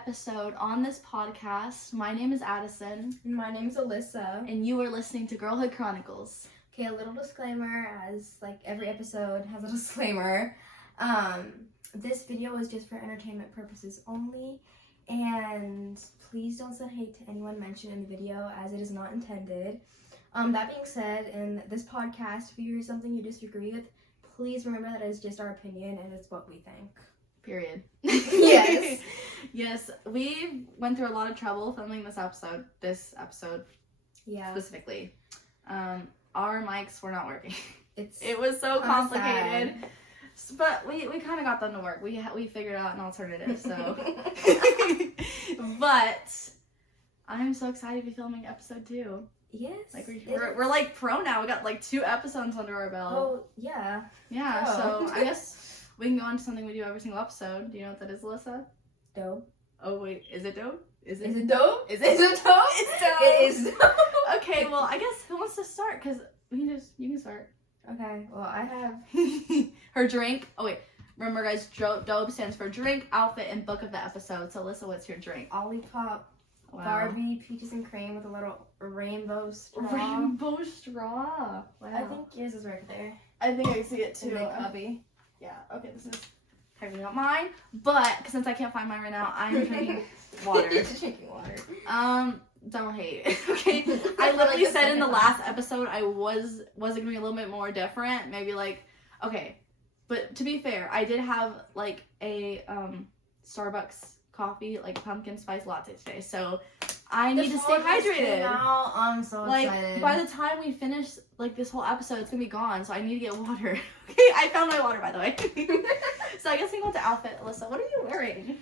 episode on this podcast. My name is Addison. And my name's Alyssa. And you are listening to Girlhood Chronicles. Okay, a little disclaimer, as like every episode has a disclaimer. This video is just for entertainment purposes only, and please don't send hate to anyone mentioned in the video, as it is not intended. That being said, in this podcast, if you hear something you disagree with, please remember that it's just our opinion and it's what we think. Period. Yes. Yes, we went through a lot of trouble filming this episode Yeah. specifically. Our mics were not working. It was so complicated. sad. But we kind of got them to work. We figured out an alternative, so. But I'm so excited to be filming episode 2. Yes. Like we're like pro now. We got like 2 episodes under our belt. Oh, yeah. Yeah, pro. so I guess we can go on to something we do every single episode. Do you know what that is, Alyssa? Dope. Oh wait, is it dope? Is it dope? Is it dope? It's dope. It is dope. Okay, well I guess who wants to start? Cause you can start. Okay, well I have Her drink. Oh wait, remember guys, dope stands for drink, outfit, and book of the episode. So Alyssa, what's your drink? Olipop Wow. Barbie peaches and cream with a little rainbow straw. Rainbow straw. Wow. I think yours is right there. I think I see it too. In the cubby. Yeah. Okay, this is technically not mine, but since I can't find mine right now, I'm drinking water. You're just drinking water. Don't hate. Okay. I literally said in the last episode I wasn't gonna be a little bit more different. Maybe like, okay, but to be fair, I did have like a Starbucks coffee, like pumpkin spice latte today, so I need to stay hydrated. Now I'm so excited. By the time we finish like this whole episode, it's gonna be gone, so I need to get water. Okay, I found my water, by the way. So I guess we go with the outfit. Alyssa, what are you wearing?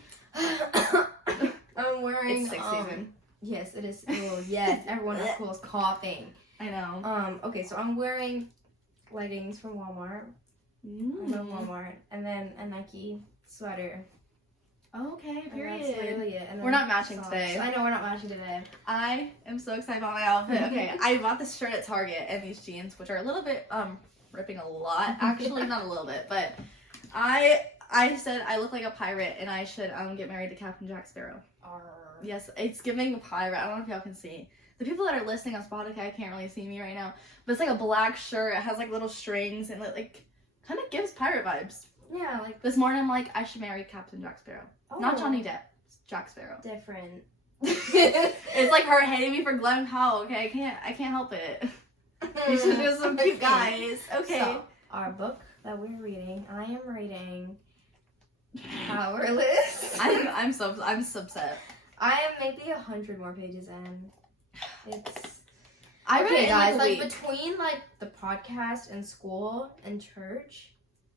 I'm wearing. It's 6th season. Yes, it is. Oh, yes, everyone at school is coughing. I know. Okay, so I'm wearing leggings from Walmart. I love Walmart, and then a Nike sweater. Okay, period. And that's literally it. And We're then not matching socks. today. I know we're not matching today. I am so excited about my outfit. Okay, I bought this shirt at Target and these jeans, which are a little bit ripping a lot. Actually, not a little bit, but I said I look like a pirate and I should get married to Captain Jack Sparrow. Yes, it's giving a pirate. I don't know if y'all can see. The people that are listening on Spotify can't really see me right now, but it's like a black shirt. It has like little strings and it like kind of gives pirate vibes. Yeah, like This morning I'm like, I should marry Captain Jack Sparrow. Not Johnny Depp, Jack Sparrow. different. It's like her hating me for Glenn Powell, okay? I can't help it. You should do some cute guys. Okay. So, our book that we're reading, I am reading Powerless. I'm so upset. I am maybe 100 more pages in. It's I read it in guys. a Like week. between like the podcast and school and church,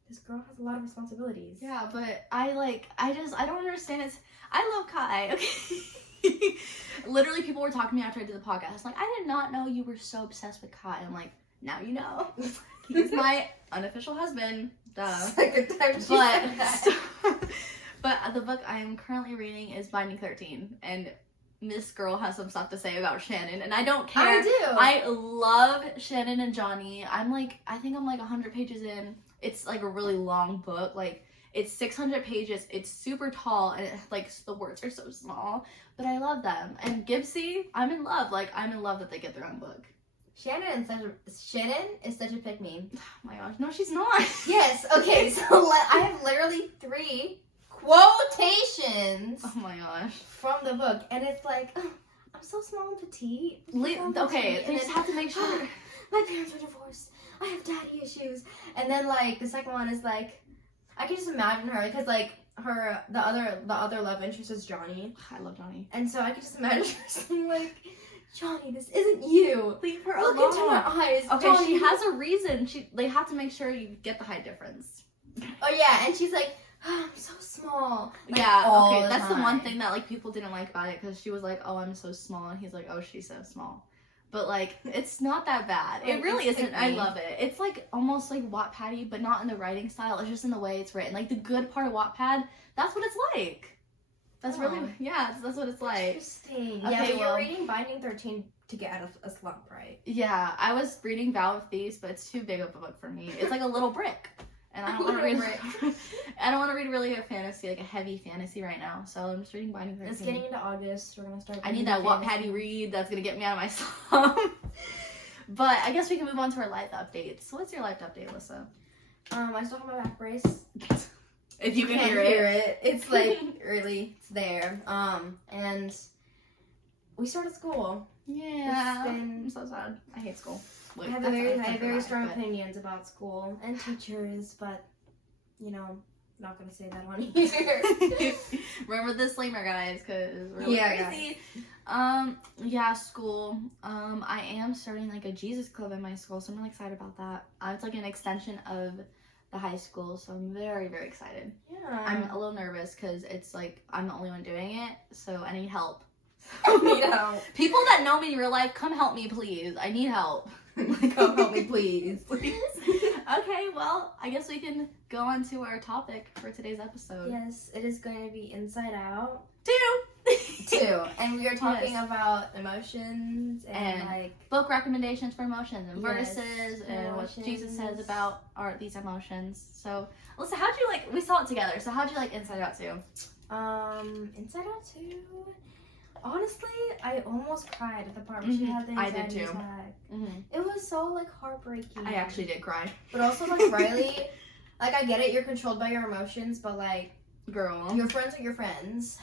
this girl has a lot of responsibilities. Yeah, but I don't understand it. I love Kai, okay? Literally, people were talking to me after I did the podcast. Like, I did not know you were so obsessed with Kai. I'm like, now you know. He's my unofficial husband. Duh. Second time she said that. But the book I am currently reading is Binding 13, and this girl has some stuff to say about Shannon, and I don't care. I do. I love Shannon and Johnny. I think I'm like 100 pages in. It's like a really long book. Like, it's 600 pages. It's super tall, and the words are so small, but I love them. And Gibbsy, I'm in love. Like, I'm in love that they get their own book. Shannon is such a pick me. Oh my gosh, no, she's not. Yes. Okay. So I have literally 3 quotations Oh my gosh. from the book, and it's like, oh, I'm so small and petite. Okay, they just have to make sure. My parents are divorced. I have daddy issues. And then like the second one is like, I can just imagine her because like the other love interest is Johnny, I love Johnny. and so I can just imagine her saying like, Johnny, this isn't you. Leave her Look alone. into my eyes. Okay, Johnny. she has a reason. They have to make sure you get the height difference. Oh yeah, and she's like, oh, I'm so small. Like, Yeah, all okay, the that's the one time. thing that like people didn't like about it, because she was like, oh, I'm so small, and he's like, oh, she's so small. But like, it's not that bad. It Like, really it's isn't. like I me. love it. It's like almost like Wattpad-y, but not in the writing style. It's just in the way it's written. Like the good part of Wattpad, that's what it's like. That's Oh. really, yeah, that's what it's like. Interesting. Okay, Yeah, but well- you're reading Binding 13 to get out of a slump, right? Yeah, I was reading Vow of Thieves, but it's too big of a book for me. It's like a little brick. and I don't want to read. I don't want to read really a fantasy, like a heavy fantasy right now. So I'm just reading Binding of Isaac. It's getting into August. We're gonna start. I need that Wattpad read that's gonna get me out of my slump. But I guess we can move on to our life updates. So what's your life update, Alyssa? I still have my back brace. If you can Can't hear it. It's like really, it's there. And we started school. Yeah. I'm so sad. I hate school. I have very strong opinions about school and teachers, but not gonna say that on here. Remember the disclaimer, guys, because it's really crazy. School. I am starting like a Jesus club in my school, so I'm really excited about that. It's like an extension of the high school, so I'm very, very excited. Yeah. I'm a little nervous because it's like I'm the only one doing it, so I need help. People that know me in real life, come help me, please. I need help. Come help me, please. Okay, well, I guess we can go on to our topic for today's episode. Yes, it is going to be Inside Out 2. And we are talking about emotions and like book recommendations for emotions and verses and what Jesus says about these emotions. So, Alyssa, how'd you like? We saw it together. So, how'd you like Inside Out 2? Inside Out 2. Honestly, I almost cried at the part where she had the anxiety I did too. attack. It was so like heartbreaking. I actually did cry. But also like Riley, like I get it, you're controlled by your emotions, but like, girl, your friends are your friends.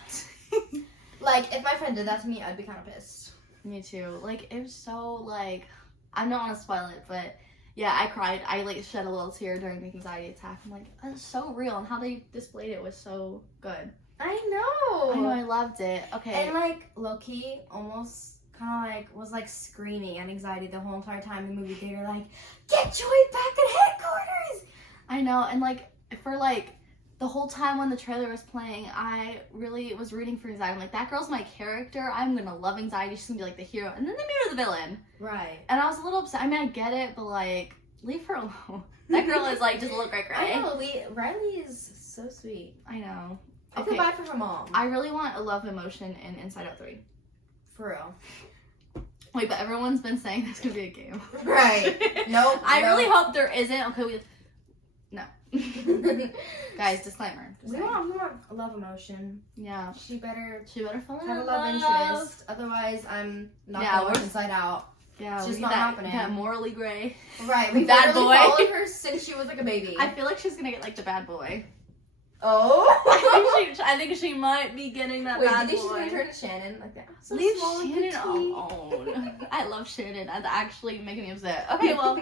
Like if my friend did that to me, I'd be kind of pissed. Me too. Like it was so like, I don't want to spoil it, but yeah, I cried. I like shed a little tear during the anxiety attack. I'm like, that's so real, and how they displayed it was so good. I know, I loved it. Okay. And like Loki almost kind of like was like screaming at anxiety the whole entire time in the movie theater, like, get Joy back at headquarters. I know, and like for like the whole time when the trailer was playing, I really was rooting for anxiety. I'm like, that girl's my character. I'm gonna love anxiety. She's gonna be like the hero. And then they made her the villain. Right. And I was a little upset. I mean, I get it, but like, leave her alone. That girl is like just a little cray cray. I know. Riley is so sweet. I know. I feel bad for her mom. I really want a love emotion in Inside Out 3. For real. Wait, but everyone's been saying there's gonna be a game. Right. Nope. I really hope there isn't. Okay, no. Guys, disclaimer. We want more love emotion. Yeah. She better fall in have a love interest. Otherwise, I'm not gonna watch Inside Out. Yeah, it's just not happening. That morally gray. Right. We've bad boy. followed her since she was like a baby. I feel like she's gonna get like the bad boy. Oh. I think she might be getting that bad boy. Wait, do you think she's gonna turn to Shannon like that? So leave small, Shannon alone. I love Shannon. That's actually making me upset. Okay, well,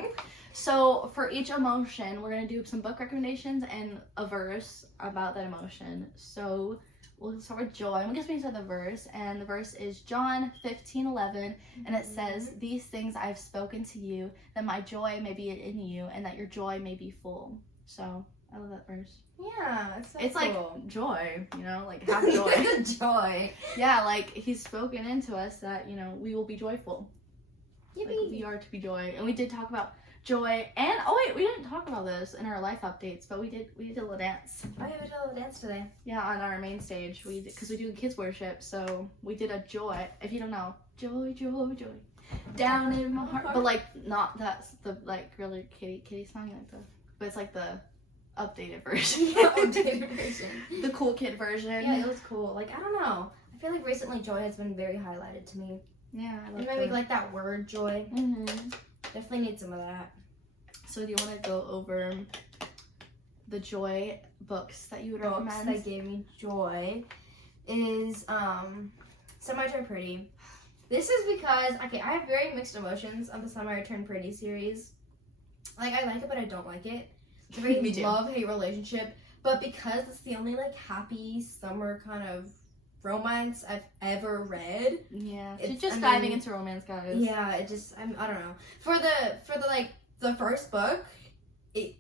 so for each emotion, we're gonna do some book recommendations and a verse about that emotion. So we'll start with joy. I'm gonna start the verse, and the verse is John 15:11, and it says, "These things I've spoken to you, that my joy may be in you, and that your joy may be full." So I love that verse. Yeah, it's cool. Like joy, like have joy. Joy. Yeah, like he's spoken into us that, we will be joyful. Yippee. Like we are to be joy. And we did talk about joy. And we didn't talk about this in our life updates, but we did a little dance. Oh, yeah, we did a little dance today. Yeah, on our main stage. Because we do kids worship, so we did a joy. If you don't know, joy, joy, joy. Down in my heart. But like not that's the like really kitty song, but it's like the updated version. The cool kid version. Yeah, it was cool. Like, I don't know. I feel like recently joy has been very highlighted to me. Yeah, I love and maybe like that word joy. Definitely need some of that. So do you want to go over the joy books that you would recommend? Books that gave me joy is Summer I Turned Pretty. This is because, I have very mixed emotions on the Summer I Turned Pretty series. Like, I like it, but I don't like it. It's a very love-hate relationship, but because it's the only like happy summer kind of romance I've ever read. Yeah, it's just diving into romance, guys. Yeah, I don't know. For the first book, it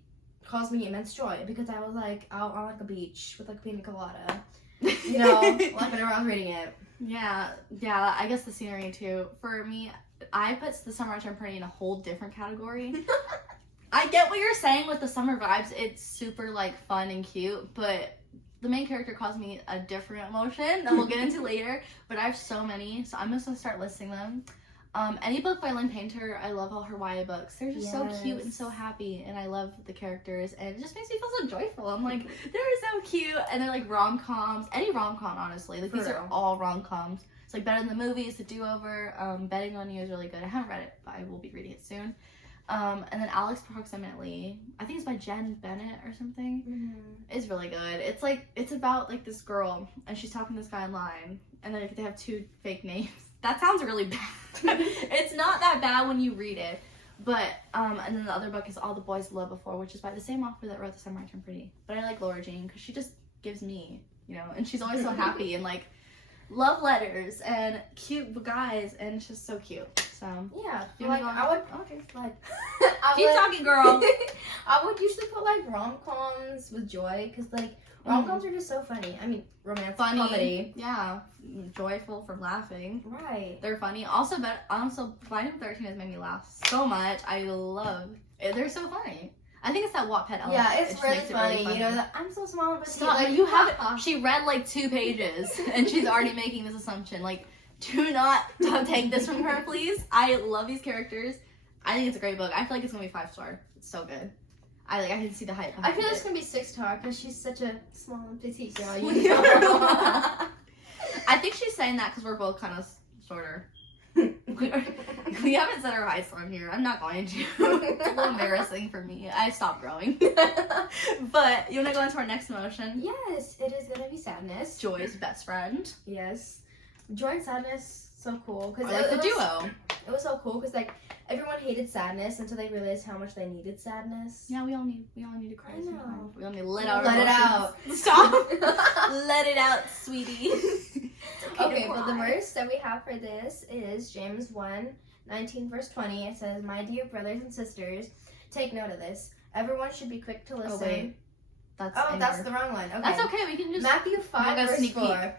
caused me immense joy because I was like out on like a beach with like pina colada, like whenever I was reading it. Yeah, I guess the scenery too. For me, I put the Summer I Turned Pretty in a whole different category. I get what you're saying with the summer vibes. It's super like fun and cute, but the main character caused me a different emotion that we'll get into later. But I have so many, so I'm just gonna start listing them. Any book by Lynn Painter, I love all her YA books. They're just so cute and Yes. so happy, and I love the characters, and it just makes me feel so joyful. I'm like, they're so cute, and they're like rom-coms. Any rom-com, honestly. Like, For these are real. all rom-coms. It's like better than the movies. The Do-Over, Betting on You is really good. I haven't read it, but I will be reading it soon. And then Alex Approximately, I think it's by Jen Bennett or something. Mm-hmm. It's really good. It's like, it's about like this girl, and she's talking to this guy online, and then they have 2 fake names. That sounds really bad. It's not that bad when you read it. But, and then the other book is All the Boys Loved Before, which is by the same author that wrote The Summer I Turned Pretty. But I like Laura Jean because she just gives me, and she's always so happy and like love letters and cute guys, and it's just so cute. So, Yeah, you like wanna I would okay. like. Keep talking, girl. I would usually put like rom-coms with joy because like rom-coms are just so funny. I mean, romantic Funny. comedy. Yeah. Joyful from laughing. Right. They're funny. Also, Friday the 13th has made me laugh so much. I love it. They're so funny. I think it's that Wattpad element. Yeah, It it's just really makes it funny. really You know, that I'm so small, but Stop. like You have it. She read like 2 pages and she's already making this assumption. Like, do not take this from her, please. I love these characters. I think it's a great book. I feel like it's gonna be 5-star. It's so good. I can see the hype. I feel behind it's gonna be 6-star because she's such a small and petite girl. it. You know? I think she's saying that because we're both kind of shorter. We haven't said our heights on here. I'm not going to. It's a little embarrassing for me. I stopped growing. But you want to go into our next emotion? Yes, it is gonna be sadness. Joy's best friend. Yes, joy and sadness, so cool Or because like the duo. It was so cool because like everyone hated sadness until they realized how much they needed sadness. Yeah, we all need to cry I know. sometimes. We all need to let out our Let it out. emotions. Stop. Let it out, sweetie. Okay, but the verse that we have for this is James 1:19 verse 20. It says, "My dear brothers and sisters, take note of this. Everyone should be quick to listen." Oh, wait. That's that's the wrong one. Okay. That's okay. We can just. Matthew 5 Like a verse sneak 4.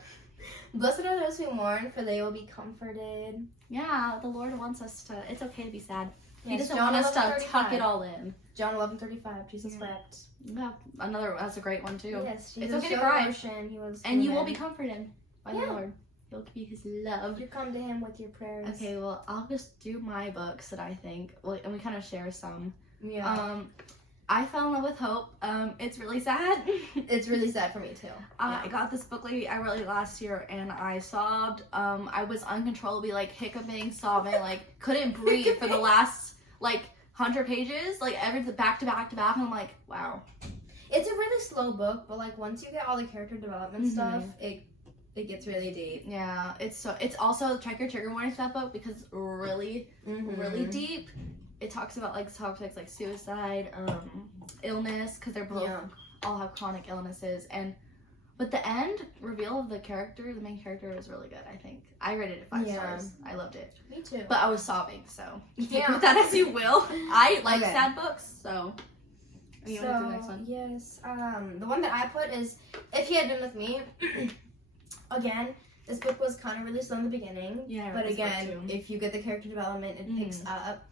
Blessed are those who mourn, for they will be comforted. Yeah, the Lord wants us to. It's okay to be sad. He Yes, doesn't John want us to 11:35. tuck it all in. John 11:35. Jesus Yeah. wept. Yeah, that's a great one too. Yes, It's Jesus okay to showed cry. emotion. He was And you will human. be comforted by the Yeah. Lord. He'll give you His love. You come to Him with your prayers. Okay, well, I'll just do my books that I think, and we kind of share some. Yeah. I fell in love with Hope. It's really sad. It's really sad for me too. I got this book like I read it last year and I sobbed. I was uncontrollably like hiccuping, sobbing, like couldn't breathe for the last like 100 pages, like every back to back to back. And I'm like, wow. It's a really slow book, but like once you get all the character development Mhm. stuff, it gets really deep. Yeah, it's also check your trigger warnings for that book because it's really deep. It talks about like topics like suicide, illness, because they're both all have chronic illnesses, but the end reveal of the main character is really good. I think I rated it 5 stars. I loved it, Me too. but I was sobbing, so take Yeah. with that as you will. I like Okay. sad books, so. You want to do the next one? Yes, the one that I put is If He Had Been With Me. Again, this book was kind of really slow in the beginning. Yeah, I read But this book again, too. if you get the character development, it picks up.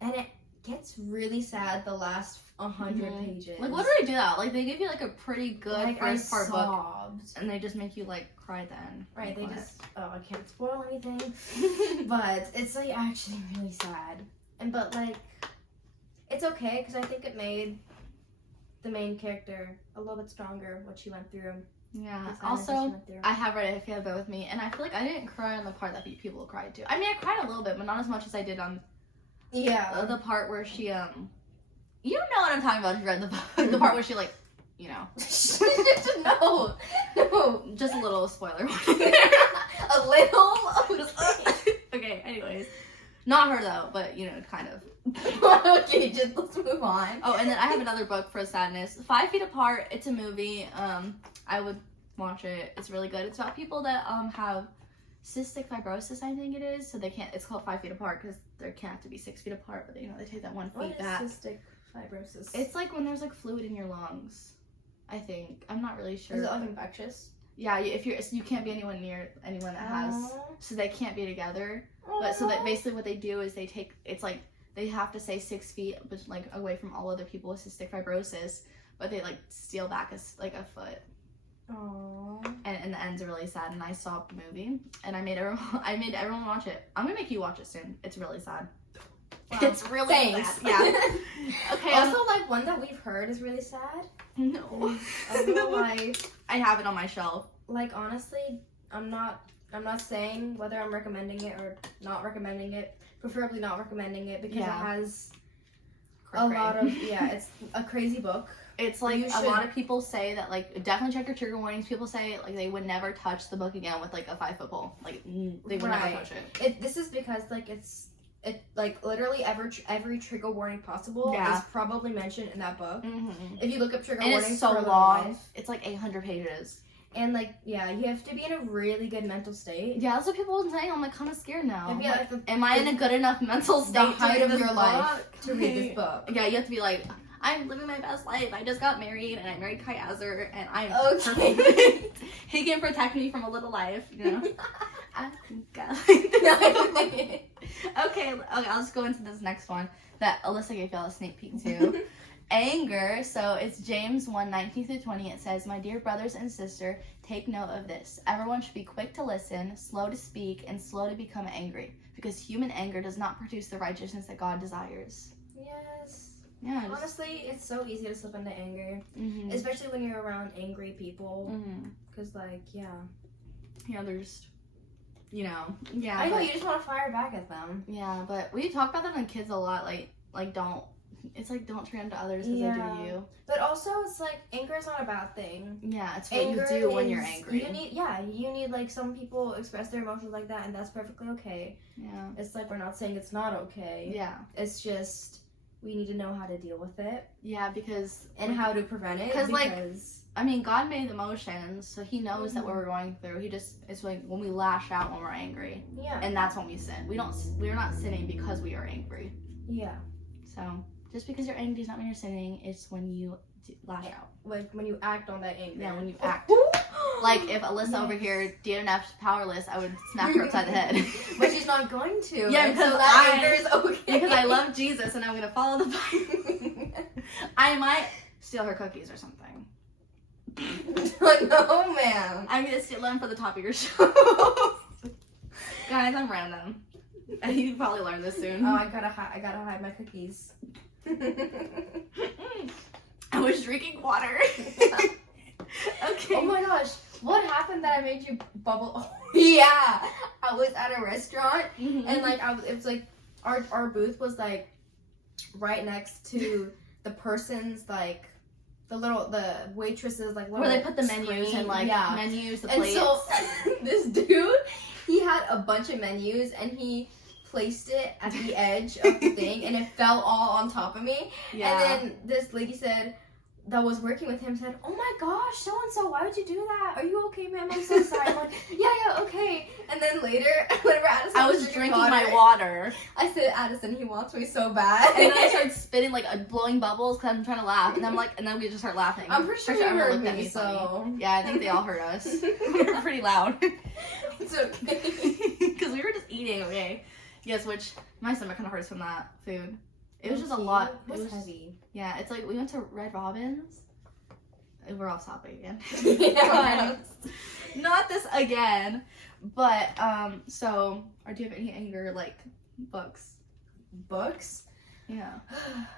And it gets really sad the last 100 pages. Like, what do they do that? Like, they give you like a pretty good like, first part book, sobbed. and they just make you like cry then. Right, they Like, just, I can't spoil anything. But it's like actually really sad. But like, it's okay because I think it made the main character a little bit stronger, what she went through. Yeah. the sadness Also, that she went through. I have read it If You Had Been With Me, and I feel like I didn't cry on the part that people cried to. I mean, I cried a little bit, but not as much as I did on the part where she you know what I'm talking about if you read the book. The part where she like, you know. no, Just a little spoiler. a little. Okay, anyways. Not her though, but you know, kind of. Okay, just let's move on. Oh, and then I have another book for sadness. 5 Feet Apart. It's a movie. I would watch it. It's really good. It's about people that have cystic fibrosis, I think it is. So they can't. It's called 5 Feet Apart because they can't have to be 6 feet apart. But they take that 1 What feet is back. cystic fibrosis? It's like when there's like fluid in your lungs. I think. I'm not really sure. Is it like infectious? Yeah, if you can't be anyone near anyone that has. So they can't be together. But so that basically what they do is they take. It's like they have to stay 6 feet, but like away from all other people with cystic fibrosis. But they like steal back like a foot. Aww. And in the end's really sad. And I saw the movie, and I made everyone watch it. I'm gonna make you watch it soon. It's really sad. Wow. It's really Thanks. sad. Yeah. Okay. Also, like, one that we've heard is really sad. No. A Real Life. I have it on my shelf. Like, honestly, I'm not saying whether I'm recommending it or not recommending it. Preferably not recommending it because it has a lot of it's a crazy book. It's like a lot of people say that, like, definitely check your trigger warnings. People say, like, they would never touch the book again with, like, a 5-foot pole. Like, they would never touch it. This is because, like, it like literally every trigger warning possible is probably mentioned in that book. Mm-hmm. If you look up trigger warnings, it's so long. It's like 800 pages. And like, you have to be in a really good mental state. Yeah, that's what people are saying. I'm like kind of scared now. Yeah, like, am I in a good enough mental state to read your life to read this book? Yeah, you have to be like, I'm living my best life. I just got married, and I married Kai Azar, and I'm perfect. He can protect me from a little life, you know. Okay, I'll just go into this next one that Alyssa gave y'all a sneak peek to. Anger. So it's James 1:19-20. It says, "My dear brothers and sister, take note of this. Everyone should be quick to listen, slow to speak, and slow to become angry, because human anger does not produce the righteousness that God desires." Yes. Yeah. Honestly, it's so easy to slip into anger, especially when you're around angry people. Because, like, they're just, you know. Yeah. I know, you just want to fire back at them. Yeah, but we talk about that on kids a lot. Like don't. It's like, don't turn to others because they do you. But also, it's like, anger is not a bad thing. Yeah, it's what anger you do when you're angry. You need, like, some people express their emotions like that, and that's perfectly okay. Yeah. It's like, we're not saying it's not okay. Yeah. It's just, we need to know how to deal with it. Yeah, because... And how to prevent it. Because, like, I mean, God made emotions, so he knows that what we're going through. It's like when we lash out when we're angry. Yeah. And that's when we sin. We're not sinning because we are angry. Yeah. So... Just because you're angry does not mean you're sinning. It's when you lash out. Like, when you act on that anger. Yeah, when you act. Like, if Alyssa over here, DNF's powerless, I would smack her upside the head. But she's not going to. Yeah, because that anger is okay. Because I love Jesus and I'm going to follow the Bible. I might steal her cookies or something. No, ma'am. I'm going to steal them for the top of your show. Guys, I'm random. You probably learn this soon. Oh, I gotta hide my cookies. I was drinking water. Okay. Oh my gosh, what happened that I made you bubble? Oh, yeah, I was at a restaurant and like it was like our booth was like right next to the person's like the waitresses like where they put the menus and like menus, the plates. And so this dude, he had a bunch of menus and he placed it at the edge of the thing and it fell all on top of me. Yeah. And then this lady that was working with him said, "Oh my gosh, so and so, why would you do that? Are you okay, ma'am? I'm so sorry." I'm like, yeah, okay. And then later, whenever Addison I was drinking my water, I said, "Addison, he wants me so bad." And then I started spitting, like, blowing bubbles because I'm trying to laugh. And I'm like, and then we just start laughing. I'm pretty sure you heard me, so. Yeah, I think they all heard us. We were pretty loud. It's okay. Because we were just eating, okay? Yes, which my stomach kind of hurts from that food. It was just a lot. It was heavy. Yeah, it's like we went to Red Robin's. We're off topic again. Yeah. Not this again. But, so, do you have any anger, like, books? Books? Yeah.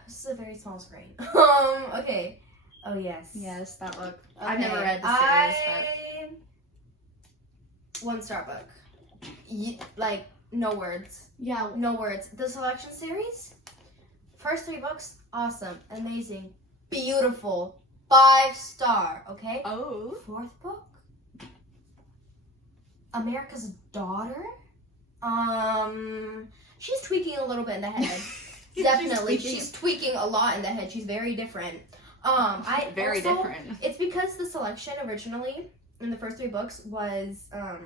This is a very small screen. Okay. Oh, yes. Yes, that book. Okay. I've never read the series, but... One-star book. Like, no words. Yeah. No words. The Selection series? First 3 books, awesome, amazing, beautiful, 5-star, okay? Oh. 4th book, America's Daughter? She's tweaking a little bit in the head. Definitely, she's tweaking a lot in the head. She's very different. Very different. It's because the Selection originally, in the first 3 books, was, I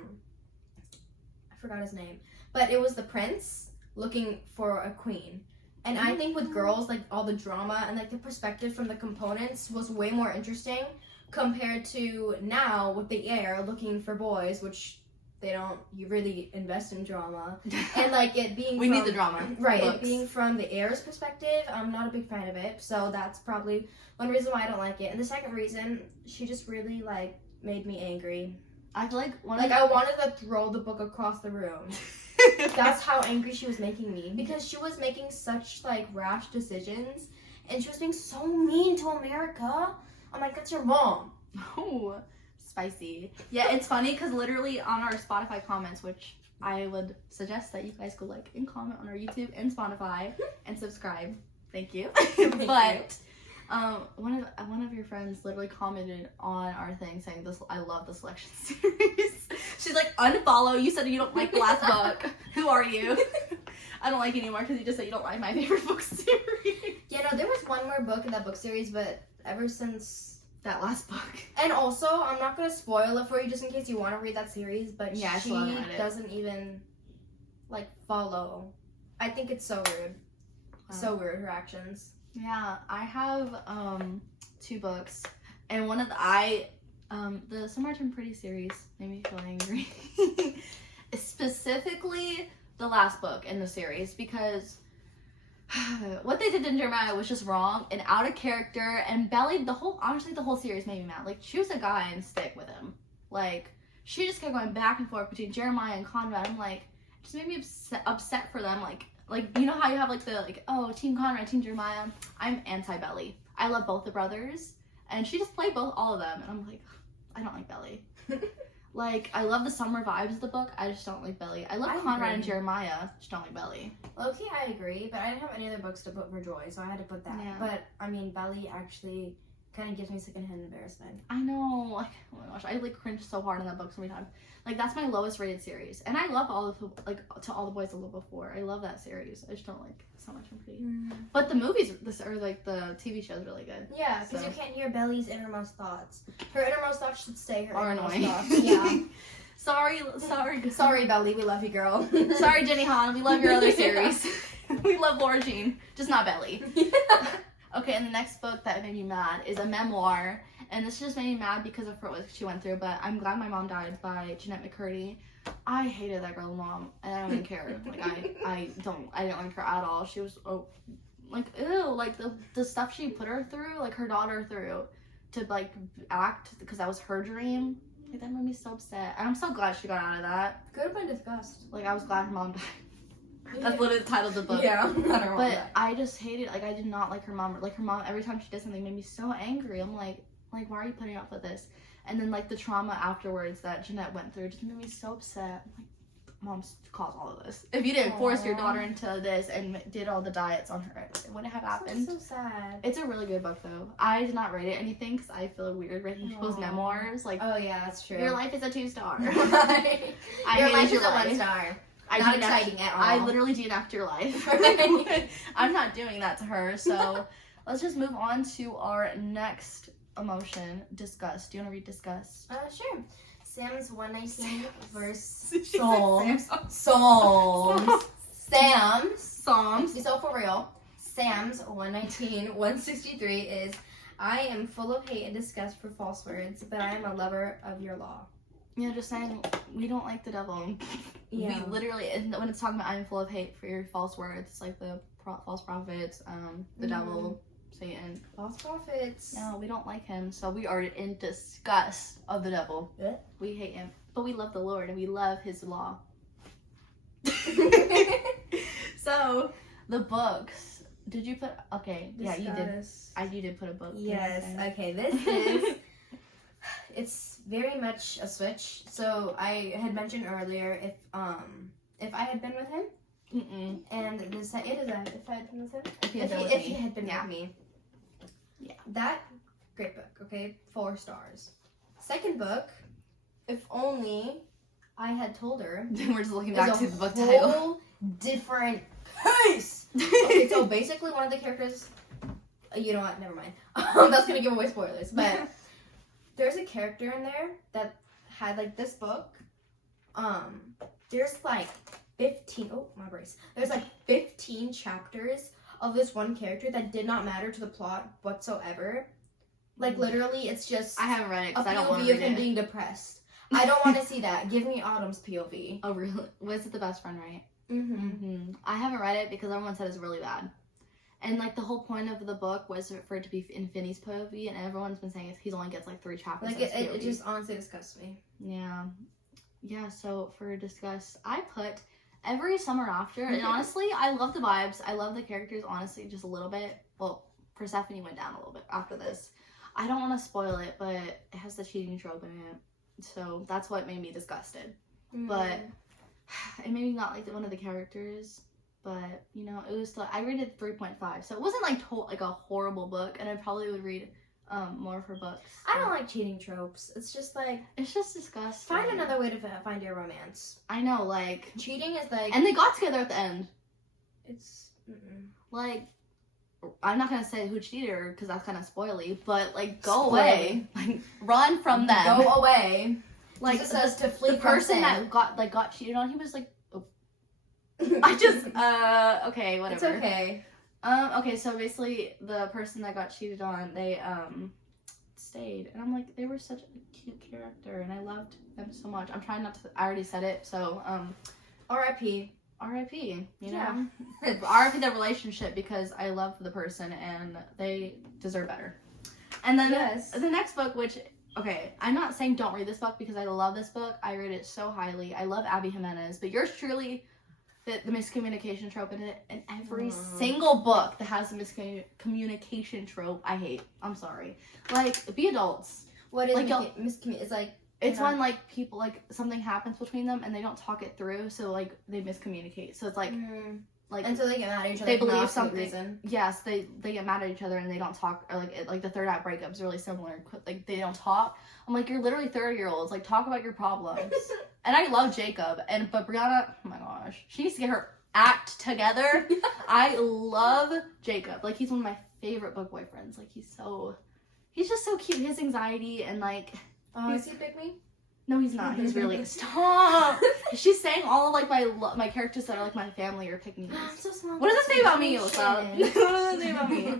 forgot his name, but it was the prince looking for a queen. And I think with girls, like, all the drama and, like, the perspective from the components was way more interesting compared to now with the heir looking for boys, which you really invest in drama. And, like, it being we need the drama. Right, it being from the heir's perspective, I'm not a big fan of it. So that's probably one reason why I don't like it. And the second reason, she just really, like, made me angry. I feel like I wanted to throw the book across the room. That's how angry she was making me, because she was making such like rash decisions, and she was being so mean to America. I'm like, that's your mom. Oh, spicy. Yeah, it's funny because literally on our Spotify comments, which I would suggest that you guys go like and comment on our YouTube and Spotify and subscribe. Thank you. But one of your friends literally commented on our thing saying this. I love the selection series. She's like, unfollow. You said you don't like the last book. Who are you? I don't like it anymore because you just said you don't like my favorite book series. Yeah, no, there was one more book in that book series, but ever since that last book. And also, I'm not gonna spoil it for you just in case you want to read that series, but yeah, she doesn't even like follow. I think it's so rude. So weird, her actions. Yeah, I have 2 books, and one of the Summer Turned Pretty series made me feel angry. Specifically, the last book in the series, because what they did in Jeremiah was just wrong and out of character, and Belly, honestly, the whole series made me mad. Like, choose a guy and stick with him. Like, she just kept going back and forth between Jeremiah and Conrad. I'm like, it just made me upset for them. Like, you know how you have like the Team Conrad, Team Jeremiah? I'm anti-Belly. I love both the brothers, and she just played all of them, and I'm like, I don't like Belly. Like, I love the summer vibes of the book. I just don't like Belly. I love Conrad and Jeremiah. Just don't like Belly. Okay, I agree, but I didn't have any other books to put for Joy, so I had to put that. Yeah. But I mean, Belly actually kind of gives me secondhand embarrassment. I know. Like, oh my gosh, I like cringed so hard in that book so many times. Like, that's my lowest rated series, and I love To All the Boys I Loved Before. I love that series. I just don't like So Much and Pretty. But the movies, the TV show is really good. Yeah, because you can't hear Belly's innermost thoughts. Her innermost thoughts should stay her innermost annoying. Thoughts. Yeah. Sorry, Belly. We love you, girl. Sorry, Jenny Han. We love your other series. We love Laura Jean, just not Belly. Okay, and the next book that made me mad is a memoir, and this just made me mad because of what she went through, but I'm glad my mom died by Jeanette McCurdy. I hated that girl's mom, and I don't even care. Like, I didn't like her at all. She was, ew, like, the stuff she put her through, like, her daughter through, to, like, act, because that was her dream. Like, that made me so upset, and I'm so glad she got out of that. Could have been discussed. Like, I was glad her mom died. That's literally the title of the book. Yeah, but I just hated, like, I did not like her mom. Like, her mom, every time she did something, made me so angry. I'm like, why are you putting up with this? And then, like, the trauma afterwards that Jeanette went through just made me so upset. I'm like, Mom's caused all of this. If you didn't force your daughter into this and did all the diets on her, it wouldn't have happened. That's so sad. It's a really good book, though. I did not rate it anything because I feel weird rating people's memoirs. Like, oh, yeah, that's true. Your life is a 2-star. Your life is a 1-star. Not exciting at all. I literally DNF'd your life. I'm not doing that to her. So let's just move on to our next emotion, disgust. Do you want to read disgust? Sure. Sam's 119 verse Psalms. Be so for real. Sam's 119, 163 is, I am full of hate and disgust for false words, but I am a lover of your law. Yeah, just saying, we don't like the devil. Yeah. We literally, when it's talking about I am full of hate for your false words, like the false prophets, the devil, Satan. False prophets. No, we don't like him, so we are in disgust of the devil. Yeah. We hate him, but we love the Lord, and we love his law. So, the books. Did you put, okay, disgust. Yeah, you did put a book. Yes, okay, this is... It's very much a switch. So I had mentioned earlier if I had been with him, and this it is a if I had been with him, if he had been with me, yeah, that great book. Okay, 4 stars. Second book, if only I had told her. We're just looking back to the book title. Whole different case. Okay, so basically one of the characters. You know what? Never mind. That's gonna give away spoilers, but. There's a character in there that had, like, this book. There's, like, 15... Oh, my brace. There's, like, 15 chapters of this one character that did not matter to the plot whatsoever. Like, literally, it's just... I haven't read it because I don't want to read it. A POV of him being depressed. I don't want to see that. Give me Autumn's POV. Oh, really? Was it the best friend, right? I haven't read it because everyone said it's really bad. And like the whole point of the book was for it to be in Finney's POV, and everyone's been saying he only gets like 3 chapters. Like it just honestly disgusts me. Yeah. So for discuss, I put every summer after, and honestly, I love the vibes. I love the characters. Honestly, just a little bit. Well, Persephone went down a little bit after this. I don't want to spoil it, but it has the cheating trope in it, so that's what made me disgusted. But it made me not like one of the characters. But you know, it was still, I rated 3.5, so it wasn't like a horrible book, and I probably would read more of her books. I don't like cheating tropes. It's just like, it's just disgusting. Find another way to find your romance. I know, like cheating is like, and they got together at the end. It's like, I'm not gonna say who cheated her because that's kind of spoily, but like go away, like run from them, go away. Like it says to flee. The person that got cheated on, he was like, oh. I just okay, whatever. It's okay. Okay, so basically the person that got cheated on, they stayed, and I'm like, they were such a cute character, and I loved them so much. I'm trying not to. I already said it, so R.I.P. R.I.P. You know, Yeah. R.I.P. the relationship, because I love the person and they deserve better. And then the next book, which, okay, I'm not saying don't read this book because I love this book. I rate it so highly. I love Abby Jimenez, but yours truly fit the miscommunication trope in it. And every single book that has a miscommunication trope, I hate. I'm sorry. Like, be adults. What is like miscommunication? It's like, it's when like people, like something happens between them and they don't talk it through, so like they miscommunicate. So it's like like, and so they get mad at each other. They for no believe absolute something. Reason. Yes, they get mad at each other and they don't talk, or like the third act breakup is really similar. Like they don't talk. I'm like, you're literally 30-year-olds. Like, talk about your problems. And I love Jacob, but Brianna, oh my gosh, she needs to get her act together. I love Jacob. Like, he's one of my favorite book boyfriends. Like, he's just so cute. His anxiety and like. Is he pick me? No, he's not. He's really stop. She's saying all of like my characters that are like my family or picking me. I'm so small. What does it say about me, Elsa? What does it say about me?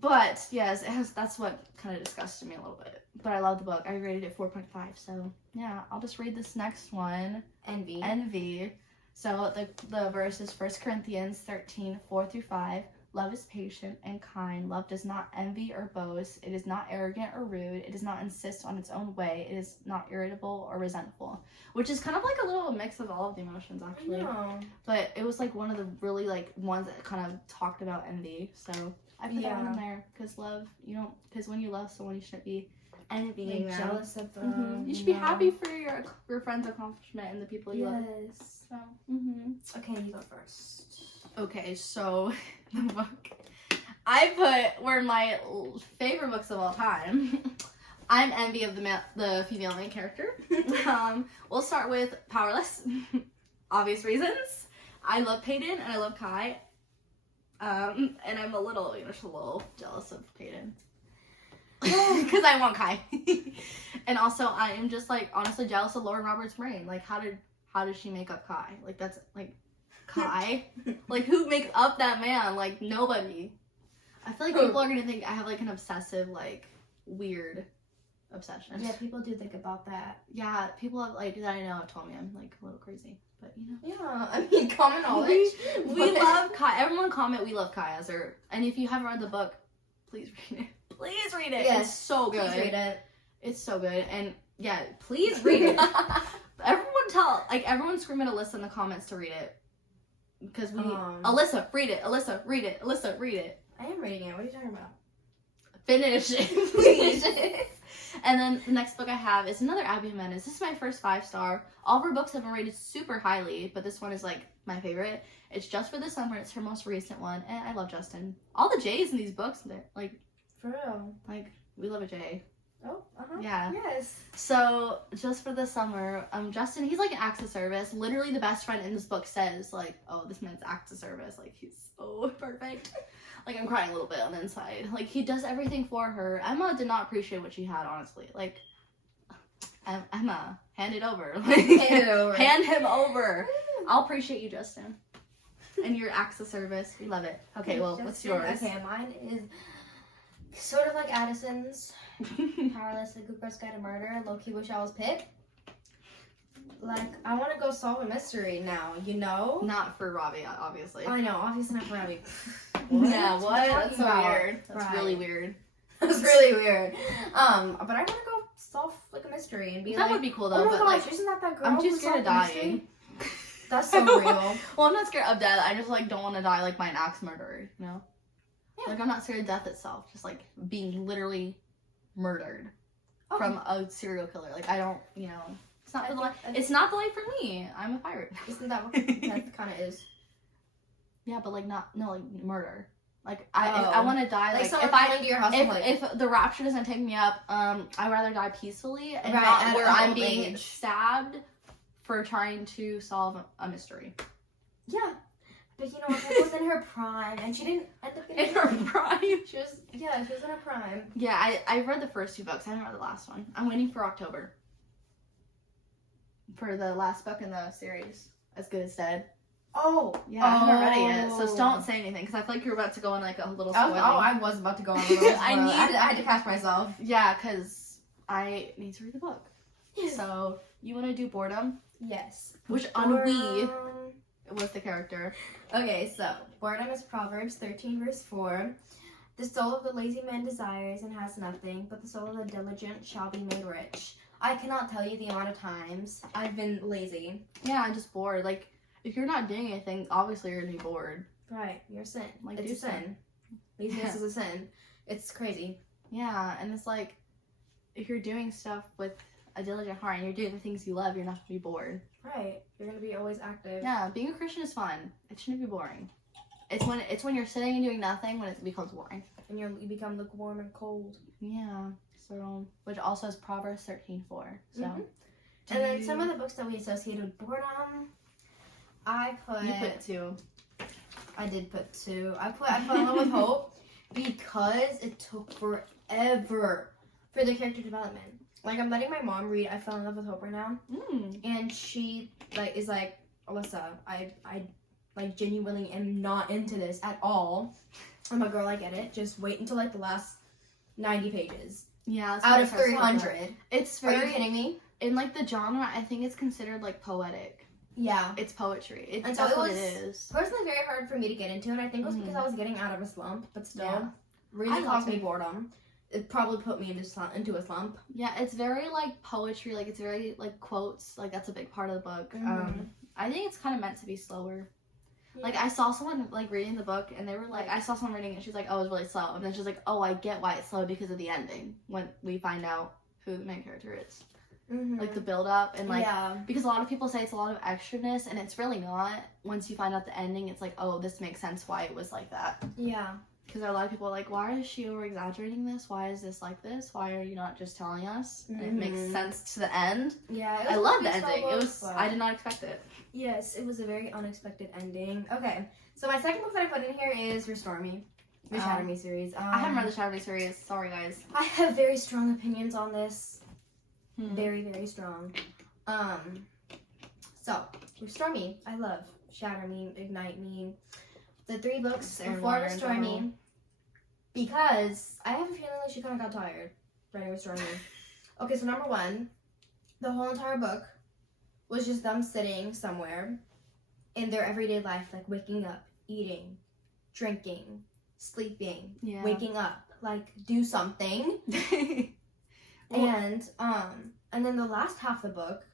But yes, that's what kind of disgusted me a little bit. But I love the book. I rated it 4.5. So yeah, I'll just read this next one. Envy. So the verse is 1 Corinthians 13, 4-5. Love is patient and kind. Love does not envy or boast. It is not arrogant or rude. It does not insist on its own way. It is not irritable or resentful. Which is kind of like a little mix of all of the emotions, actually. No. But it was like one of the really like ones that kind of talked about envy. So I put that one in there because because when you love someone, you shouldn't be envying them. Jealous of them. You should be happy for your friend's accomplishment and the people you love. Yes. So. Okay, you go first. Okay, so the book I put were my favorite books of all time. I'm envy of the female main character. We'll start with Powerless. Obvious reasons. I love Peyton and I love Kai. And I'm a little jealous of Peyton. Because I want Kai. And also I am just like honestly jealous of Lauren Roberts' brain. Like how did she make up Kai? Like that's like Kai? Like, who makes up that man? Like, nobody. I feel like people are gonna think I have, like, an obsessive, like, weird obsession. Yeah, people do think about that. Yeah, people have, like, that I know have told me I'm, like, a little crazy. But, you know. Yeah, I mean, common knowledge. We love Kai. Everyone comment we love Kai as her. And if you haven't read the book, please read it. Please read it. Yes, it's so good. Please read it. It's so good. And, yeah, please read it. Everyone scream at Alyssa in the comments to read it. Because Alyssa, read it. Alyssa, read it. Alyssa, read it. I am reading it. What are you talking about? Finish it, please. And then the next book I have is another Abby Jimenez. This is my first 5-star. All of her books have been rated super highly, but this one is like my favorite. It's Just for the Summer. It's her most recent one, and I love Justin. All the J's in these books, they're like, for real. Like, we love a J. Oh, yeah. Yes. So, Just for the Summer, Justin, he's like an acts of service. Literally, the best friend in this book says, like, oh, this man's acts of service. Like, he's so perfect. Like, I'm crying a little bit on the inside. Like, he does everything for her. Emma did not appreciate what she had, honestly. Like, Emma, hand it over. Like, hand him over. I'll appreciate you, Justin. And your acts of service. We love it. Okay, well, what's yours? Okay, mine is sort of like Addison's. Powerless, A Good Girl's Guide to Murder. Low-key wish I was Pip. Like, I want to go solve a mystery now, you know? Not for Robbie, obviously. I know, obviously not for Abby. Yeah, What? what? are you That's so talking about? weird. That's Right. really weird. That's really weird. But I want to go solve like a mystery and be That like, would be cool though, oh my but gosh, like, isn't that girl? I'm too who scared of solved the mystery?" dying. That's so real. Well, I'm not scared of death. I just like don't want to die like by an axe murderer, you know? Yeah. Like I'm not scared of death itself, just like being literally murdered Okay. from a serial killer. Like I don't, you know, it's not I for the think- life. It's not the life for me. I'm a pirate. Isn't that what death kind of is? Yeah, but like like murder. Like I Oh. want to die Like like someone if I coming to your house and like, if the rapture doesn't take me up, I'd rather die peacefully and Right, not at where an I'm old being age. stabbed for trying to solve a mystery. yeah. But you know what? That was in her prime, and she didn't end up getting In her prime. She was in her prime. Yeah, I read the first 2 books. I haven't read the last one. I'm waiting for October. For the last book in the series. As Good as Dead. Oh. Yeah, I haven't read it yet. So don't say anything, because I feel like you're about to go on like a little spoiling. I was about to go on a little I spoiler. need- I had to catch myself. Yeah, because I need to read the book. Yes. So, you want to do Boredom? Yes. Which Ennui Boredom. was the character. Okay, so boredom is Proverbs 13 verse 4. The soul of the lazy man desires and has nothing, but the soul of the diligent shall be made rich. I cannot tell you the amount of times I've been lazy. Yeah, I'm just bored. Like, if you're not doing anything, obviously you're gonna be bored. Right, you're a sin. Like, It's do a sin. Laziness Yeah. is a sin. It's crazy. Yeah, and it's like, if you're doing stuff with a diligent heart and you're doing the things you love, you're not gonna be bored. Right, you're gonna be always active. Yeah, being a Christian is fun. It shouldn't be boring. It's when you're sitting and doing nothing when it becomes boring. And you become lukewarm and cold. Yeah. So, which also is Proverbs 13:4. So, Mhm. And then some of the books that we associated with boredom, I you put 2. I did put 2. I put In Love with Hope because it took forever for the character development. Like, I'm letting my mom read I Fell in Love with Hope right now, and she is like, Alyssa, I like genuinely am not into this at all. I'm a girl, I get it. Just wait until like the last 90 pages Yeah. That's out what of I said. 300. It's Are you very kidding me? in like the genre. I think it's considered like poetic. Yeah. It's poetry. And so That's it what was- it is. Personally, very hard for me to get into, and I think it was because I was getting out of a slump. But still, Yeah. really I love caused me it. boredom. It probably put me into a slump. Yeah, it's very like poetry. Like it's very like quotes. Like that's a big part of the book. Mhm. I think it's kind of meant to be slower. Yeah. Like I saw someone like reading the book, and they were like, I saw someone reading it. And she's like, oh, it's really slow. And then she's like, oh, I get why it's slow because of the ending when we find out who the main character is. Mhm. Like the build up and like. yeah. Because a lot of people say it's a lot of extraness, and it's really not. Once you find out the ending, it's like, oh, this makes sense why it was like that. Yeah. Because a lot of people are like, why is she over exaggerating this? Why is this like this? Why are you not just telling us? And it makes Mhm. sense to the end. Yeah. I love the a peaceful ending. It book, was. but- I did not expect it. Yes, it was a very unexpected ending. Okay, so my second book that I put in here is Restore Me, the Shatter Me series. I haven't read the Shadow Me series. Sorry, guys. I have very strong opinions on this. Hmm. Very, very strong. So Restore Me, I love. Shatter Me, Ignite Me. The 3 books And before Water Restore and Me, because I have a feeling like she kind of got tired writing Restore Me. Okay, so number 1, the whole entire book was just them sitting somewhere in their everyday life, like waking up, eating, drinking, sleeping, Yeah. waking up, like do something. Well- And then the last half of the book,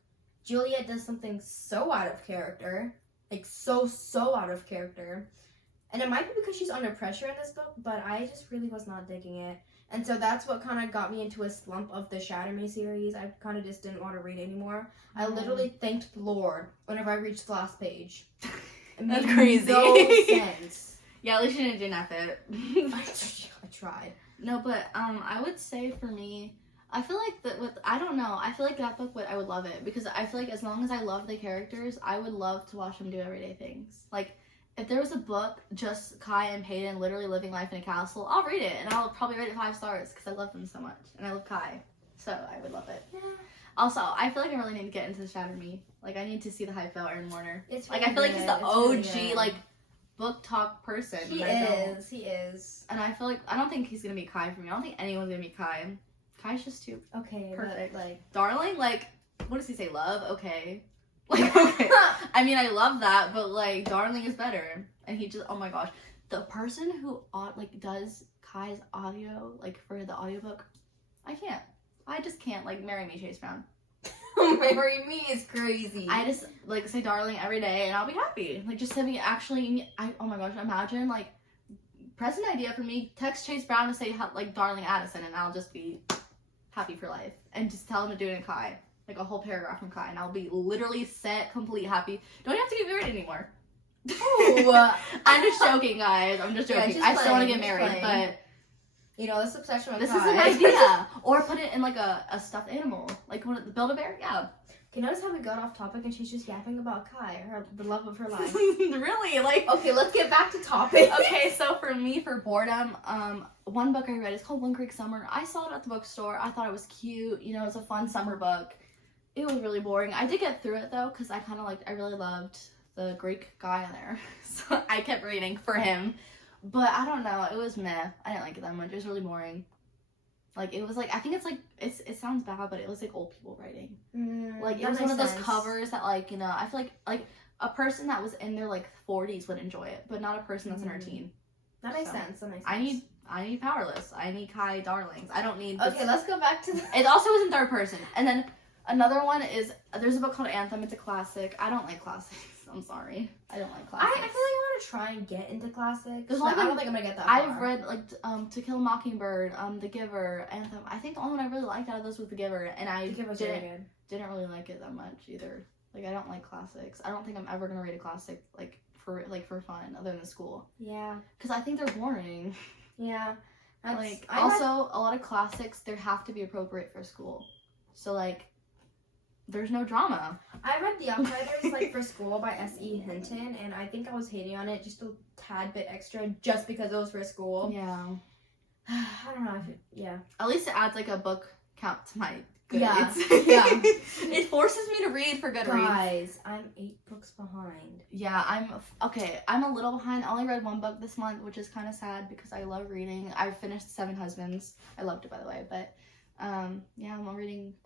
Juliet does something so out of character, like so out of character. And it might be because she's under pressure in this book, but I just really was not digging it. And so that's what kind of got me into a slump of the Shatter Me series. I kind of just didn't want to read anymore. I literally thanked the Lord whenever I reached the last page. It That's made crazy. no sense. Yeah, at least you didn't do nothing. I tried. No, but I would say for me, I feel like I don't know. I feel like that book I would love it because I feel like as long as I love the characters, I would love to watch them do everyday things. Like if there was a book just Kai and Peyton literally living life in a castle, I'll read it and I'll probably rate it 5 stars because I love them so much and I love Kai, so I would love it. Yeah. Also, I feel like I really need to get into Shatter Me. Like I need to see the hype about Aaron Warner. It's Like really I feel like he's good. the It's really OG good. like book talk person. He and I don't. is. He is. And I feel like I don't think he's gonna be Kai for me. I don't think anyone's gonna be Kai. Kai's just too Okay, Perfect. but like darling. Like what does he say? Love? Okay. Like, okay. I mean, I love that, but like, Darling is better. And he just, oh my gosh. The person who, like, does Kai's audio, like, for the audiobook, I can't. I just can't. Like, marry me, Chase Brown. Marry me is crazy. I just, like, say Darling every day and I'll be happy. Like, just send me actually, oh my gosh, imagine, like, press an idea for me, text Chase Brown to say, like, Darling Addison, and I'll just be happy for life. And just tell him to do it in Kai. Like, a whole paragraph from Kai, and I'll be literally set, complete, happy. Don't have to get married anymore. Ooh. I'm just joking, guys. I'm just joking. Yeah, I still want to get married, but you know, this obsession with this Kai. is an idea. Or put it in like a stuffed animal, like Build-A-Bear. Yeah. Okay, notice how we got off topic and she's just yapping about Kai, the love of her life. Really, like. Okay, let's get back to topic. Okay, so for me, for boredom, one book I read is called One Creek Summer. I saw it at the bookstore. I thought it was cute. You know, it was a fun summer book. It was really boring. I did get through it though, because I really loved the Greek guy in there. So I kept reading for him. But I don't know, it was meh. I didn't like it that much. It was really boring. Like, it was like, I think it's like, it sounds bad, but it was like old people writing. Like, it was one of those covers that, like, you know, I feel like a person that was in their like 40s would enjoy it, but not a person that's in her teen. That makes sense. That makes sense. I need Powerless. I need Kai Darlings. I don't need. Okay, let's go back to It also was in third person. And then another one is, there's a book called Anthem. It's a classic. I don't like classics. I'm sorry. I don't like classics. I feel like I want to try and get into classics. There's But only I don't think I'm gonna get that far. I've read like To Kill a Mockingbird, The Giver, Anthem. I think the only one I really liked out of those was The Giver, and I The Giver's really good. Didn't really like it that much either. Like, I don't like classics. I don't think I'm ever gonna read a classic like for fun other than school. Yeah. Because I think they're boring. Yeah. Like, also a lot of classics, they have to be appropriate for school. So like, there's no drama. I read The Outsiders like for school by S.E. Hinton, and I think I was hating on it just a tad bit extra just because it was for school. Yeah. I don't know. Yeah. At least it adds like a book count to my Goodreads. Yeah. It forces me to read for Goodreads. Guys, I'm 8 books behind. Yeah, I'm a little behind. I only read one book this month, which is kind of sad because I love reading. I finished Seven Husbands. I loved it, by the way, but yeah,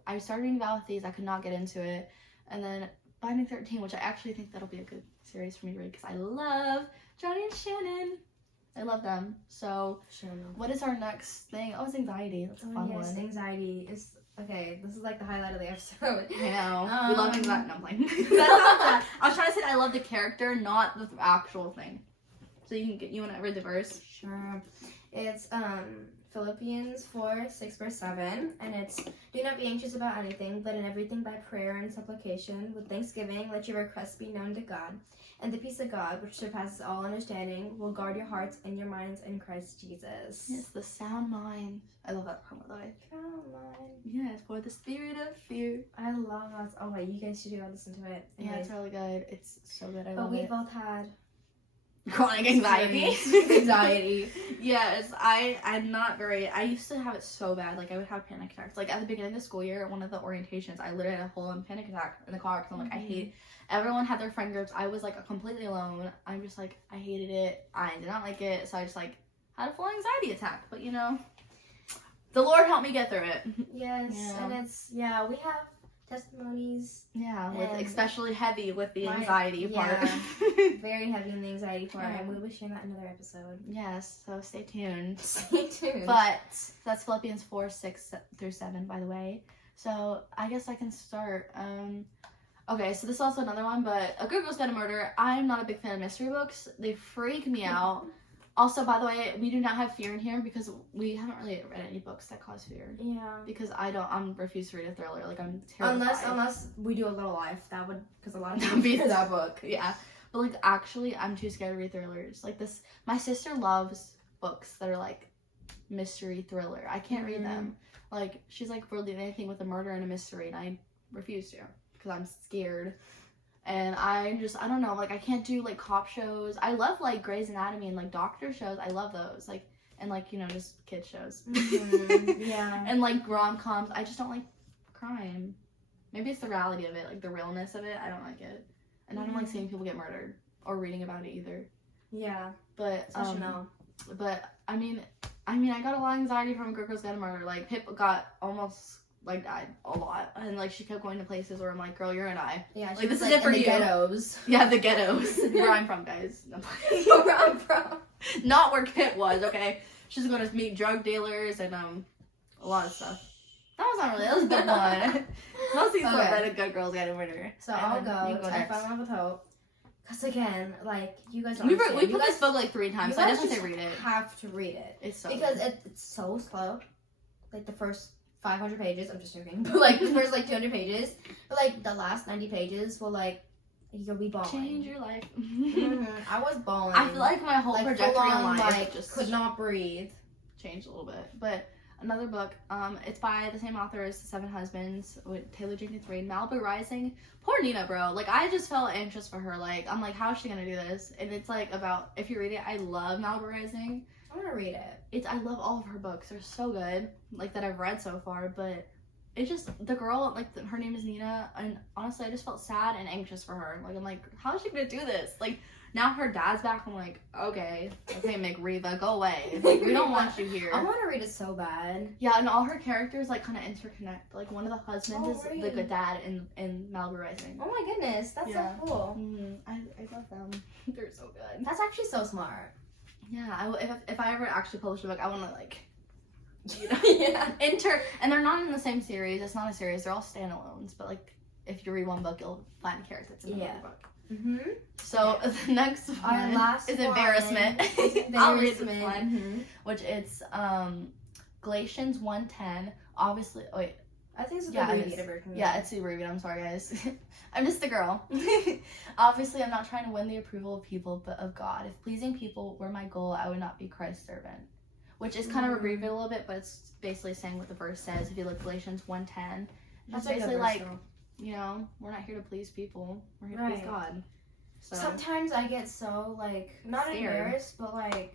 I started reading Val with Thieves. I could not get into it. And then Binding 13, which I actually think that'll be a good series for me to read because I love Johnny and Shannon. I love them. So, what is our next thing? Oh, it's anxiety. That's a fun one. Anxiety is, okay, this is like the highlight of the episode. I know. We love anxiety. No, I'm playing. That's not that. I was trying to say that I love the character, not the actual thing. So you want to read the verse? Sure. It's, Philippians 4:6-7, and it's, do not be anxious about anything, but in everything by prayer and supplication, with thanksgiving, let your requests be known to God. And the peace of God, which surpasses all understanding, will guard your hearts and your minds in Christ Jesus. Yes, the sound mind. I love that part, by the way. Sound mind. Yes, for the spirit of fear. I love that. Oh wait, you guys should go listen to it. Yeah, it's really good. It's so good. I love but we it. both had chronic anxiety. Anxiety. Yes, I'm not very. I used to have it so bad. Like, I would have panic attacks. Like, at the beginning of the school year, one of the orientations, I literally had a full-on panic attack in the car because I'm like, I hate. Everyone had their friend groups. I was like completely alone. I'm just like, I hated it. I did not like it. So I just like had a full anxiety attack. But you know, the Lord helped me get through it. Yes, and it's we have testimonies. Yeah, with especially heavy with the anxiety part. Very heavy in the anxiety part, and we will share that in another episode. Yes, so stay tuned. Stay tuned. But that's Philippians 4:6-7, by the way. So I guess I can start. Okay, so this is also another one, but A Good Girl's Got a Murder. I'm not a big fan of mystery books. They freak me out. Also, by the way, we do not have fear in here because we haven't really read any books that cause fear. Yeah. Because I'm refused to read a thriller. Like, I'm terrified. Unless we do A Little Life, that would, because a lot of people fear that book. Yeah. But, like, actually, I'm too scared to read thrillers. Like, my sister loves books that are, like, mystery thriller. I can't read them. Like, she's like, we'll do anything with a murder and a mystery, and I refuse to. Because I'm scared. And I don't know, like, I can't do, like, cop shows. I love, like, Grey's Anatomy and, like, doctor shows. I love those. Like, and, like, you know, just kid shows. Yeah. And, like, rom-coms. I just don't like crime. Maybe it's the reality of it, like, the realness of it. I don't like it. And I don't like seeing people get murdered. Or reading about it either. Yeah. But, but, I mean, I got a lot of anxiety from A Good Girl's Got a Murder. Like, Pip got almost like died a lot, and like she kept going to places where I'm like, girl, you're and I. Yeah, like this is it for in the you. Ghettos. Yeah, the ghettos. Where I'm from, guys. Where I'm from. Not where Kit was. Okay, she's gonna meet drug dealers and a lot of stuff. That was not really. That was a good one. Most of these Reddit good girls get a winner. So I'll go. I Fell in Love with Hope. Cause again, like you guys don't understand. We put this book like 3 times, so I definitely say read it. Have to read it. It's so because it's so slow. Like the first 500 pages, I'm just joking. But like the first like 200 pages, but like the last 90 pages will like you'll be bawling. Change your life. I was bawling. I feel like my whole trajectory in life like just could not breathe. Changed a little bit, but. Another book, it's by the same author as The Seven Husbands with Taylor Jenkins Reid, Malibu Rising. Poor Nina, bro. Like, I just felt anxious for her. Like, I'm like, how is she gonna do this? And it's like about, if you read it, I love Malibu Rising. I wanna read it. I love all of her books. They're so good, like, that I've read so far, but it's just, the girl, like, her name is Nina, and honestly, I just felt sad and anxious for her. Like, I'm like, how is she gonna do this? Like, now her dad's back, I'm like, okay, McReva, go away. Like, we don't want you here. I want to read it so bad. Yeah, and all her characters, like, kind of interconnect. Like, one of the husbands is the good dad in Malibu Rising. Oh my goodness, that's so cool. I love them. They're so good. That's actually so smart. Yeah, if I ever actually publish a book, I want to, like, you know, yeah. And they're not in the same series. It's not a series. They're all standalones. But, like, if you read one book, you'll find a character that's in another book. So the next one is embarrassment. I'll read this one, which it's Galatians 1:10. Obviously, wait. I think it's the abbreviated version. Yeah, it's the abbreviated. I'm sorry, guys. I'm just the girl. Obviously, I'm not trying to win the approval of people, but of God. If pleasing people were my goal, I would not be Christ's servant. Which is kind of abbreviated a little bit, but it's basically saying what the verse says. If you look Galatians 1:10, it's basically like. You know, we're not here to please people. We're here to please God. So sometimes I get so, like, not scared. Embarrassed, but, like,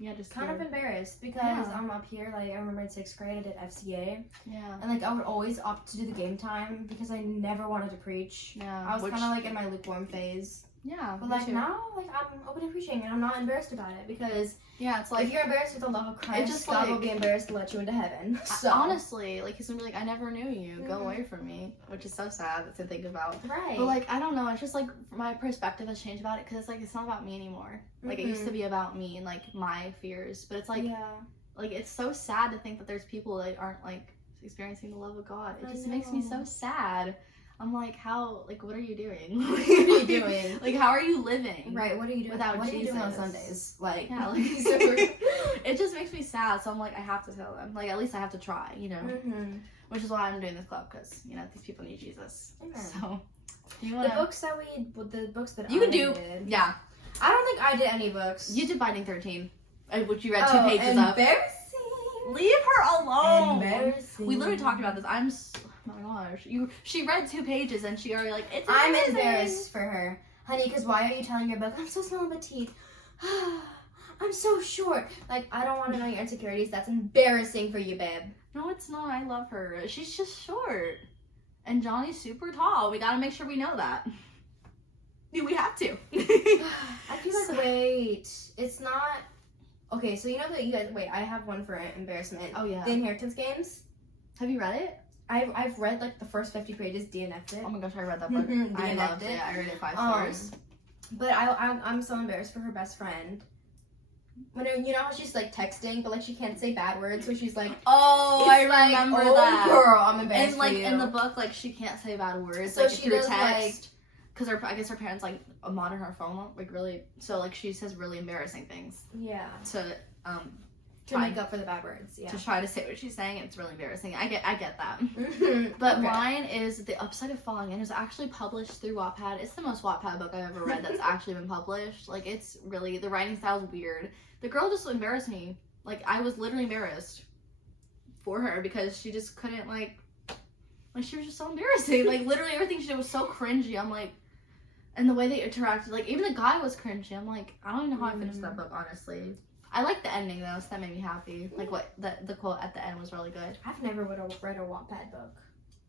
just kind of embarrassed because I'm up here, like, I remember in 6th grade I did FCA. Yeah. And, like, I would always opt to do the game time because I never wanted to preach. Yeah. I was kind of, like, in my lukewarm phase. Yeah. But, like, now, like, I'm open to preaching and I'm not embarrassed about it because... Yeah, it's like... If you're embarrassed with the love of Christ, God will be embarrassed to let you into heaven. So honestly, like, he's gonna be like, I never knew you. Go away from me. Which is so sad to think about. Right. But, like, I don't know. It's just, like, my perspective has changed about it because it's, like, it's not about me anymore. Like, it used to be about me and, like, my fears. But it's, like... Yeah. Like, it's so sad to think that there's people that aren't, like, experiencing the love of God. It just makes me so sad. I'm like, how, like, what are you doing? What are you doing? Like, how are you living? Right, what are you doing? Without what Jesus? Are you doing on Sundays? Like, yeah, like, it just makes me sad, so I'm like, I have to tell them. Like, at least I have to try, you know? Which is why I'm doing this club, because, you know, these people need Jesus. So, do you want the books that you I can do, did. yeah. I don't think I did any books. You did Binding 13, which you read 2 pages of. Embarrassing. Leave her alone. Embarrassing. We literally talked about this. Oh my gosh. She read 2 pages and she already like, it's I'm embarrassed for her. Honey, because why are you telling your book, I'm so small and petite. I'm so short. Like, I don't want to know your insecurities. That's embarrassing for you, babe. No, it's not. I love her. She's just short. And Johnny's super tall. We gotta make sure we know that. We have to. I feel like, wait. It's not... Okay, so you know that you guys... Wait, I have one for embarrassment. Oh, yeah. The Inheritance Games. Have you read it? I've read like the first 50 pages, DNF'd it. Oh my gosh, I read that book. I loved it. I rated it 5 stars. But I'm so embarrassed for her best friend. When you know how she's like texting, but like she can't say bad words, so she's like, oh, I remember that. Girl, I'm embarrassed. And like for you. in the book, like she can't say bad words, so like she through does, text. Because I guess her parents like monitor her phone, like really. So like she says really embarrassing things. Yeah. To make up for the bad words, yeah. To try to say what she's saying, it's really embarrassing. I get that. But mine is The Upside of Falling, and it was actually published through Wattpad. It's the most Wattpad book I've ever read that's actually been published. Like, it's really, the writing style's weird. The girl just embarrassed me. Like, I was literally embarrassed for her because she just couldn't, like she was just so embarrassing. Like, literally everything she did was so cringy. I'm like, and the way they interacted, like, even the guy was cringy. I'm like, I don't even know how I finished that book, honestly. I like the ending though, so that made me happy. Like what the quote at the end was really good. I've never read a Wattpad book.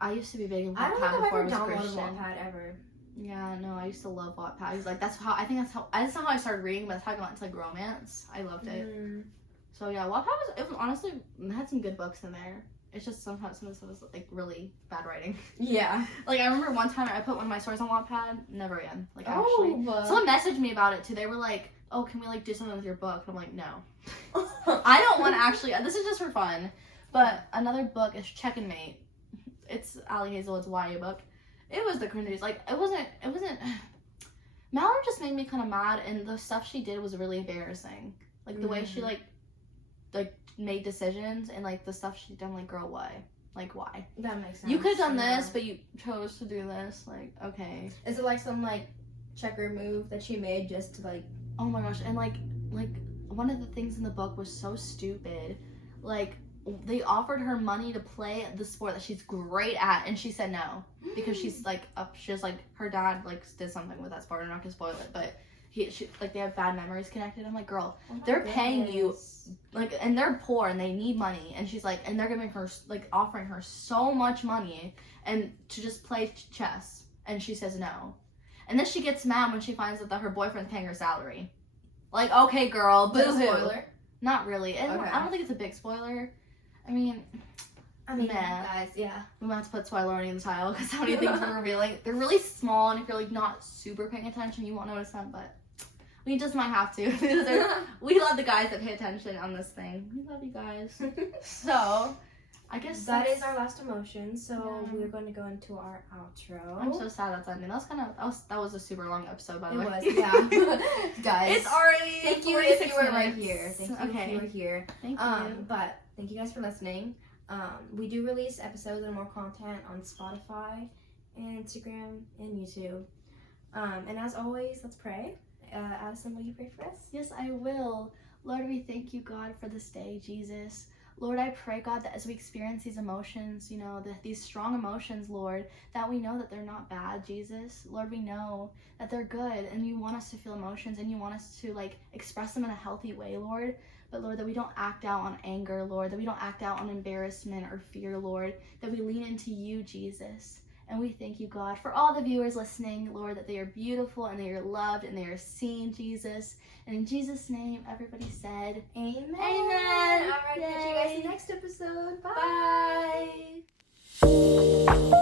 I used to be big in Wattpad I don't think I've before ever I was a Christian. Wattpad ever. Yeah, no, I used to love Wattpad. I was like, that's not how I started reading, but that's how I got into like romance. I loved it. So yeah, Wattpad it was honestly, it had some good books in there. it's just sometimes some of this was like really bad writing. Yeah. Like I remember one time I put one of my stories on Wattpad, never again. Like actually, someone messaged me about it too. They were like, "Oh, can we like do something with your book?" And I'm like, "No, I don't want to actually. This is just for fun." But another book is Check and Mate. It's Ali Hazelwood's YA book. It was the cringiest. Like it wasn't. Mallory just made me kind of mad, and the stuff she did was really embarrassing. Like the way she like made decisions, and like the stuff she done. Like, girl, why? Like, why? That makes sense. You could have done this, but you chose to do this. Like, okay. Is it like some like checker move that she made just to like? Oh my gosh! And like one of the things in the book was so stupid. Like they offered her money to play the sport that she's great at, and she said no because she's like she's like her dad like did something with that sport. I'm not gonna spoil it, but she like they have bad memories connected. I'm like, girl, they're paying you like, and they're poor and they need money, and she's like, and they're giving her like offering her so much money and to just play chess, and she says no, and then she gets mad when she finds out that her boyfriend's paying her salary. Like, okay, girl, boo-hoo. Spoiler? Not really. And Okay. I don't think it's a big spoiler. I mean, guys, yeah. we might have to put spoiler warning in the title because how many things we're revealing. They're really small, and if you're like not super paying attention, you won't notice them. But we just might have to. We love the guys that pay attention on this thing. We love you guys. So, I guess that is our last emotion. So Yeah. we're going to go into our outro. I'm so sad that's ending. That was a super long episode, by the way. It was, yeah. Guys, It's already thank you if 46 you were right minutes. here. Thank you if you were here. Thank you. But thank you guys for listening. We do release episodes and more content on Spotify and Instagram and YouTube. And as always, let's pray. Addison, will you pray for us? Yes, I will. Lord, we thank you, God, for this day, Jesus. Lord, I pray, God, that as we experience these emotions, you know, these strong emotions, Lord, that we know that they're not bad, Jesus. Lord, we know that they're good, and you want us to feel emotions, and you want us to, like, express them in a healthy way, Lord. But, Lord, that we don't act out on anger, Lord, that we don't act out on embarrassment or fear, Lord, that we lean into you, Jesus. And we thank you, God, for all the viewers listening, Lord, that they are beautiful and they are loved and they are seen, Jesus. And in Jesus' name, everybody said, Amen. Amen. All right, catch you guys in Yay. the next episode. Bye.